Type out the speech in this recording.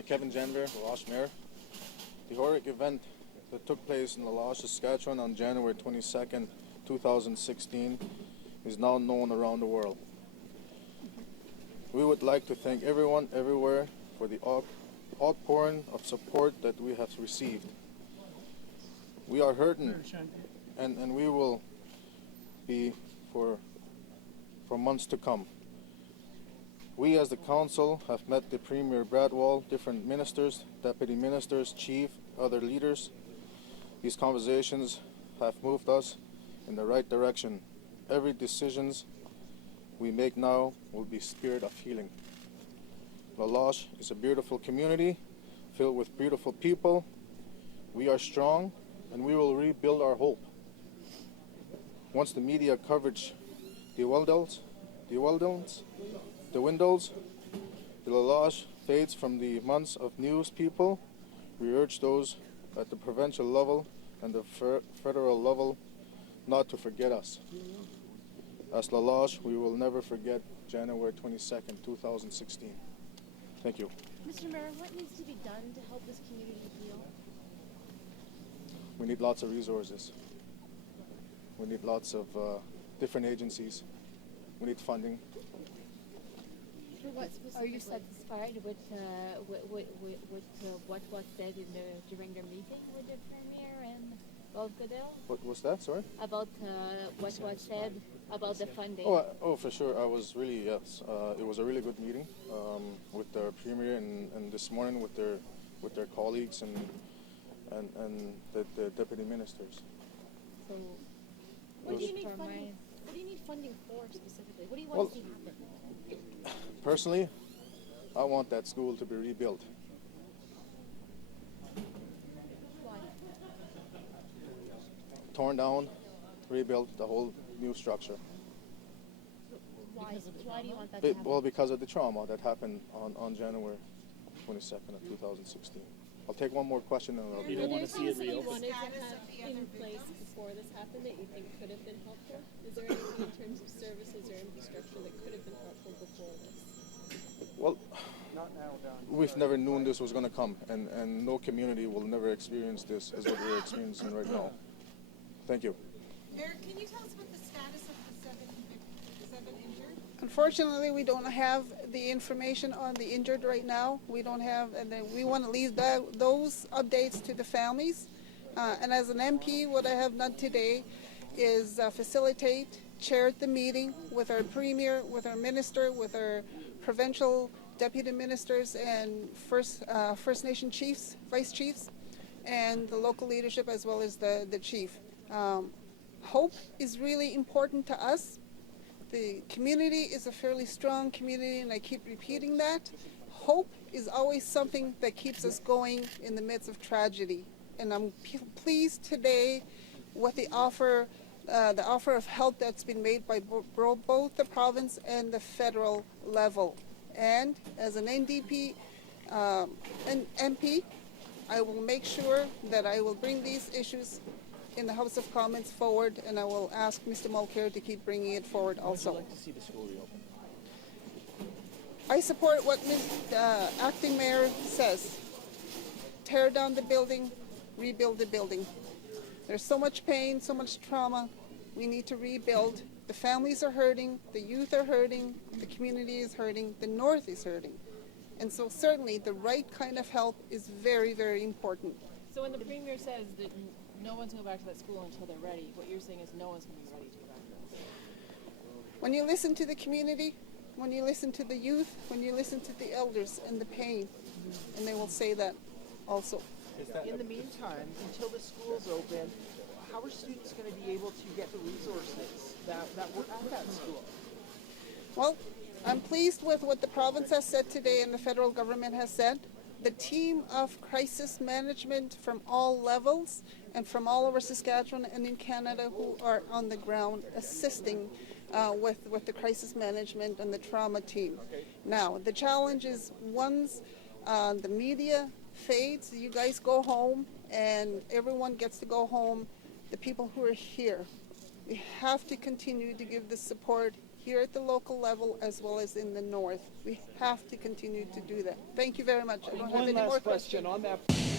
Kevin Janver, Loche Mayor. The horrific event that took place in Loche, Saskatchewan on January 22nd, 2016 is now known around the world. We would like to thank everyone everywhere for the outpouring of support that we have received. We are hurting, and we will be for months to come. We as the council have met the Premier Bradwell, different ministers, deputy ministers, chief, other leaders. These conversations have moved us in the right direction. Every decisions we make now will be spirit of healing. Loche is a beautiful community filled with beautiful people. We are strong and we will rebuild our hope. Once the media coverage dwindles, the Loche fades from the months of news people, we urge those at the provincial level and the federal level not to forget us. As Loche, we will never forget January 22nd, 2016. Thank you. Mr. Mayor, what needs to be done to help this community heal? We need lots of resources. We need lots of different agencies. We need funding. Are you satisfied with what was said during the meeting with the Premier and Goodell? What was that, sorry? About what was said about the funding? Oh, for sure. I was really, yes. It was a really good meeting with the Premier and this morning with their colleagues and the deputy ministers. So, what do you need funding? What do you need funding for specifically? What do you want to see happen? Personally, I want that school to be rebuilt. Why? Torn down, rebuilt, the whole new structure. Why do you want that to happen? Well, because of the trauma that happened on January 22nd of 2016. I'll take one more question and I'll be You don't want to see it that you reopened? wanted to have in place before this happened that you think could have been helpful? Is there anything in terms of services or infrastructure that could have been helpful before this? Well, we've never known this was going to come, and no community will never experience this as what we're experiencing right now. Thank you. Mayor, can you tell us what the status of the seven injured? Unfortunately, we don't have the information on the injured right now. We don't have, and then we want to leave those updates to the families. And as an MP, what I have done today is facilitate, chair the meeting with our Premier, with our Minister, with our provincial deputy ministers and First Nation chiefs, vice chiefs, and the local leadership as well as the chief. Hope is really important to us. The community is a fairly strong community, and I keep repeating that. Hope is always something that keeps us going in the midst of tragedy. And I'm pleased today with the offer of help that's been made by both the province and the federal level. And as an NDP MP, I will make sure that I will bring these issues in the House of Commons forward, and I will ask Mr. Mulcair to keep bringing it forward also. Would you like to see the school reopened? I support what the acting mayor says. Tear down the building, rebuild the building. There's so much pain, so much trauma. We need to rebuild. The families are hurting, the youth are hurting, the community is hurting, the North is hurting. And so certainly the right kind of help is very, very important. So when the Premier says that no one's going to go back to that school until they're ready, what you're saying is no one's going to be ready to go back to that. When you listen to the community, when you listen to the youth, when you listen to the elders and the pain, and they will say that also. In the meantime, until the school's open, how are students going to be able to get the resources that were at that school? Well, I'm pleased with what the province has said today and the federal government has said. The team of crisis management from all levels and from all over Saskatchewan and in Canada who are on the ground assisting with the crisis management and the trauma team. Now, the challenge is once the media fades, you guys go home and everyone gets to go home, the people who are here. We have to continue to give the support here at the local level as well as in the north. We have to continue to do that. Thank you very much. I don't have One any more last questions. question on that.